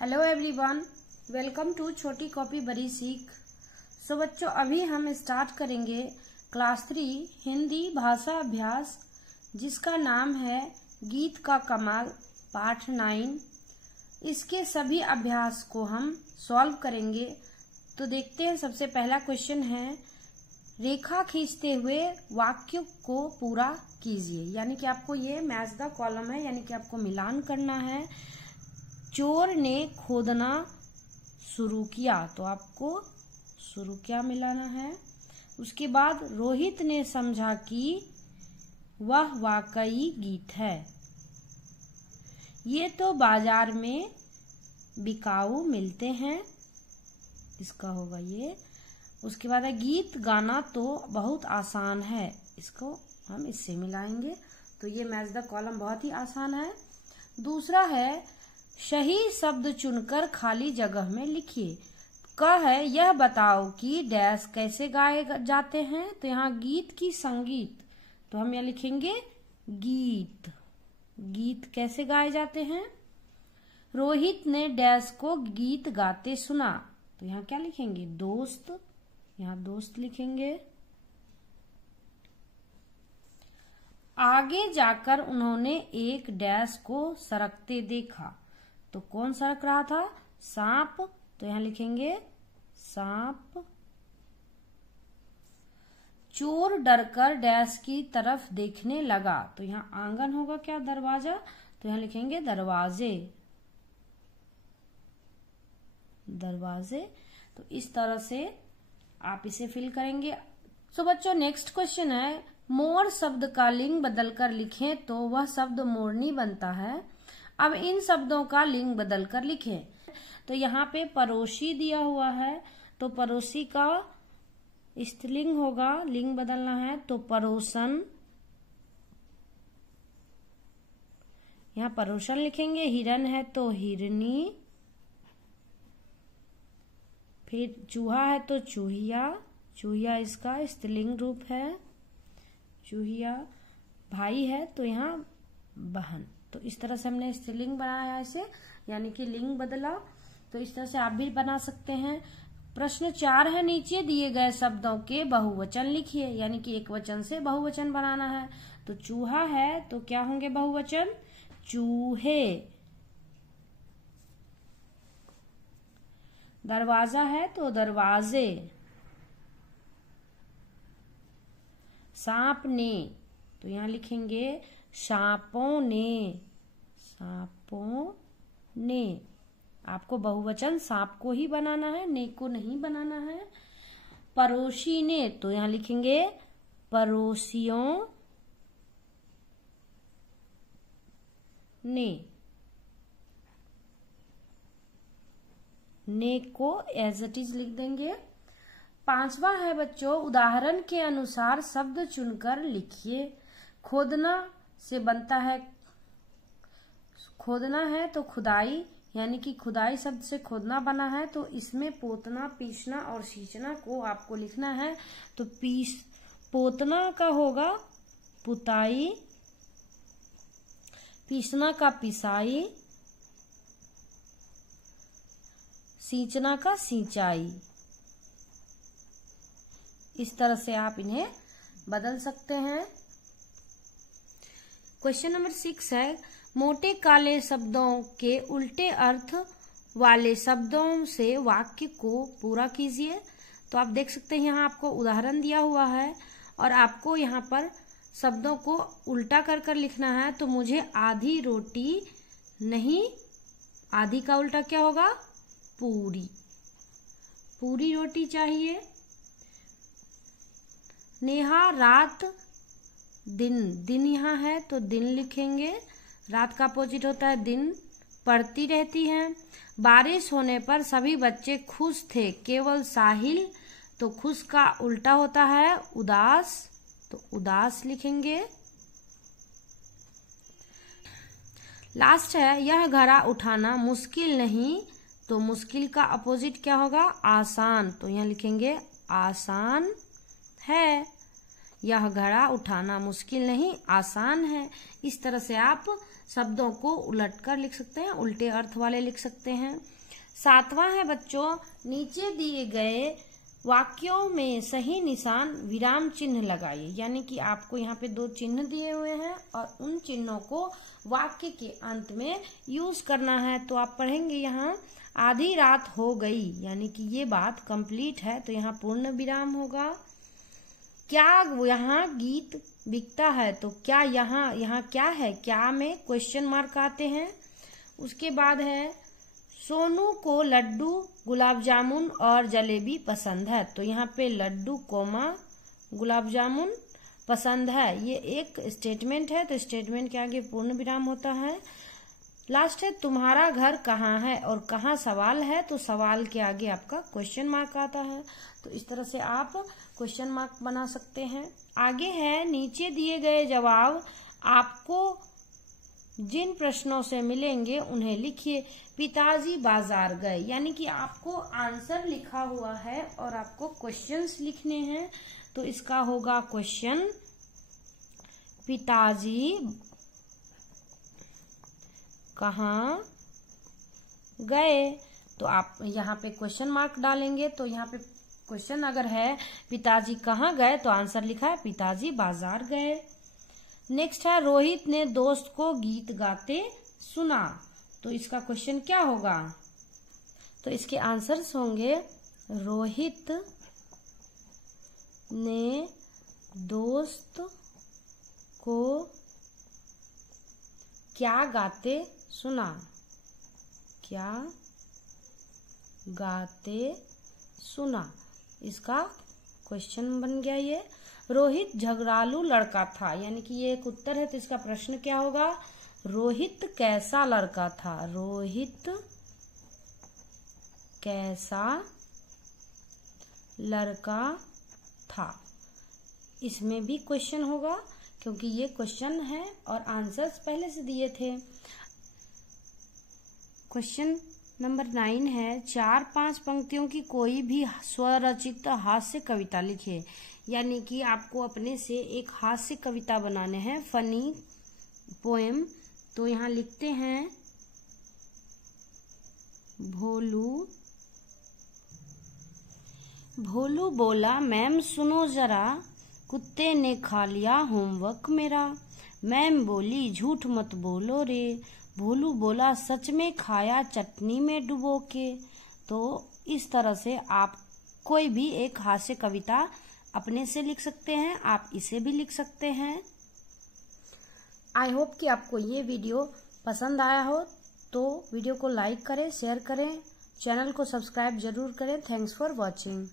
Hello everyone, welcome to छोटी copy बड़ी सीख। सो बच्चों, अभी हम स्टार्ट करेंगे क्लास 3 हिंदी भाषा अभ्यास, जिसका नाम है गीत का कमाल पाठ 9। इसके सभी अभ्यास को हम सॉल्व करेंगे। तो देखते हैं, सबसे पहला क्वेश्चन है, रेखा खींचते हुए वाक्य को पूरा कीजिए। यानी कि आपको ये मैच द कॉलम है, यानी कि आपको मिलान करना है। चोर ने खोदना शुरू किया, तो आपको शुरू क्या मिलाना है। उसके बाद रोहित ने समझा कि वह वाकई गीत है, ये तो बाजार में बिकाऊ मिलते हैं, इसका होगा ये। उसके बाद है, गीत गाना तो बहुत आसान है, इसको हम इससे मिलाएंगे। तो ये मैच द कॉलम बहुत ही आसान है। दूसरा है, सही शब्द चुनकर खाली जगह में लिखिए। क है, यह बताओ कि डैश कैसे गाए जाते हैं। तो यहाँ गीत की संगीत, तो हम यहाँ लिखेंगे गीत। गीत कैसे गाए जाते हैं। रोहित ने डैश को गीत गाते सुना, तो यहाँ क्या लिखेंगे, दोस्त। यहाँ दोस्त लिखेंगे। आगे जाकर उन्होंने एक डैश को सरकते देखा, तो कौन सरक रहा था, सांप। तो यहाँ लिखेंगे सांप। चोर डरकर डैश की तरफ देखने लगा, तो यहाँ आंगन होगा क्या, दरवाजा। तो यहाँ लिखेंगे दरवाजे। दरवाजे। तो इस तरह से आप इसे फिल करेंगे। सो बच्चों, नेक्स्ट क्वेश्चन है, मोर शब्द का लिंग बदलकर लिखें तो वह शब्द मोरनी बनता है। अब इन शब्दों का लिंग बदलकर लिखें। तो यहाँ पे पड़ोसी दिया हुआ है, तो पड़ोसी का स्त्रीलिंग होगा, लिंग बदलना है तो पड़ोसन। यहाँ पड़ोसन लिखेंगे। हिरन है तो हिरनी। फिर चूहा है तो चूहिया। चूहिया इसका स्त्रीलिंग रूप है, चूहिया। भाई है तो यहाँ बहन। तो इस तरह से हमने स्त्रीलिंग बनाया है इसे, यानी कि लिंग बदला। तो इस तरह से आप भी बना सकते हैं। प्रश्न 4 है, नीचे दिए गए शब्दों के बहुवचन लिखिए। यानी कि एक वचन से बहुवचन बनाना है। तो चूहा है तो क्या होंगे बहुवचन, चूहे। दरवाजा है तो दरवाजे। सांप ने, तो यहाँ लिखेंगे सांपों ने। सांपों ने। आपको बहुवचन सांप को ही बनाना है, ने को नहीं बनाना है। पड़ोसी ने, तो यहाँ लिखेंगे पड़ोसियों ने। ने को एज इट इज लिख देंगे। 5वां है बच्चों, उदाहरण के अनुसार शब्द चुनकर लिखिए। खोदना से बनता है, खोदना है तो खुदाई, यानी कि खुदाई शब्द से खोदना बना है। तो इसमें पोतना, पीसना और सींचना को आपको लिखना है। तो पोतना का होगा पुताई, पीसना का पिसाई, सींचना का सिंचाई। इस तरह से आप इन्हें बदल सकते हैं। क्वेश्चन नंबर 6 है, मोटे काले शब्दों के उल्टे अर्थ वाले शब्दों से वाक्य को पूरा कीजिए। तो आप देख सकते हैं, यहाँ आपको उदाहरण दिया हुआ है और आपको यहाँ पर शब्दों को उल्टा कर कर लिखना है। तो मुझे आधी रोटी नहीं, आधी का उल्टा क्या होगा, पूरी। पूरी रोटी चाहिए। नेहा रात दिन, दिन यहाँ है तो दिन लिखेंगे। रात का अपोजिट होता है दिन। पढ़ती रहती हैं। बारिश होने पर सभी बच्चे खुश थे, केवल साहिल। तो खुश का उल्टा होता है उदास, तो उदास लिखेंगे। लास्ट है, यह घड़ा उठाना मुश्किल नहीं। तो मुश्किल का अपोजिट क्या होगा, आसान। तो यहाँ लिखेंगे आसान है। यह घड़ा उठाना मुश्किल नहीं आसान है। इस तरह से आप शब्दों को उलटकर लिख सकते हैं, उल्टे अर्थ वाले लिख सकते हैं। 7वां है बच्चों, नीचे दिए गए वाक्यों में सही निशान विराम चिन्ह लगाइए। यानी कि आपको यहाँ पे 2 चिन्ह दिए हुए हैं और उन चिन्हों को वाक्य के अंत में यूज करना है। तो आप पढ़ेंगे यहाँ आधी रात हो गई, यानी कि ये बात कंप्लीट है, तो यहाँ पूर्ण विराम होगा। क्या यहाँ गीत बिकता है, तो क्या यहाँ क्या है, क्या में क्वेश्चन मार्क आते हैं। उसके बाद है सोनू को लड्डू, गुलाब जामुन और जलेबी पसंद है, तो यहाँ पे लड्डू कोमा गुलाब जामुन पसंद है, ये एक स्टेटमेंट है, तो स्टेटमेंट के आगे पूर्ण विराम होता है। लास्ट है तुम्हारा घर कहाँ है, और कहाँ सवाल है, तो सवाल के आगे आपका क्वेश्चन मार्क आता है। तो इस तरह से आप क्वेश्चन मार्क बना सकते हैं। आगे है नीचे दिए गए जवाब आपको जिन प्रश्नों से मिलेंगे उन्हें लिखिए। पिताजी बाजार गए, यानी कि आपको आंसर लिखा हुआ है और आपको क्वेश्चंस लिखने हैं, तो इसका होगा क्वेश्चन पिताजी कहाँ गए, तो आप यहाँ पे क्वेश्चन मार्क डालेंगे। तो यहाँ पे क्वेश्चन अगर है पिताजी कहाँ गए, तो आंसर लिखा है पिताजी बाजार गए। नेक्स्ट है रोहित ने दोस्त को गीत गाते सुना, तो इसका क्वेश्चन क्या होगा, तो इसके आंसर्स होंगे रोहित ने दोस्त को क्या गाते सुना, क्या गाते सुना, इसका क्वेश्चन बन गया ये। रोहित झगड़ालू लड़का था, यानी कि ये एक उत्तर है, तो इसका प्रश्न क्या होगा, रोहित कैसा लड़का था, रोहित कैसा लड़का था, इसमें भी क्वेश्चन होगा क्योंकि ये क्वेश्चन है और आंसर्स पहले से दिए थे। क्वेश्चन नंबर 9 है 4-5 पंक्तियों की कोई भी स्वरचित हास्य कविता लिखिए, यानी कि आपको अपने से एक हास्य कविता बनाने हैं, फनी पोएम। तो यहाँ लिखते हैं भोलू बोला मैम सुनो जरा, कुत्ते ने खा लिया होमवर्क मेरा। मैम बोली झूठ मत बोलो रे, भोलू बोला सच में खाया चटनी में डुबो के। तो इस तरह से आप कोई भी एक हास्य कविता अपने से लिख सकते हैं, आप इसे भी लिख सकते हैं। आई होप कि आपको ये वीडियो पसंद आया हो, तो वीडियो को लाइक करें, शेयर करें, चैनल को सब्सक्राइब जरूर करें। Thanks for watching.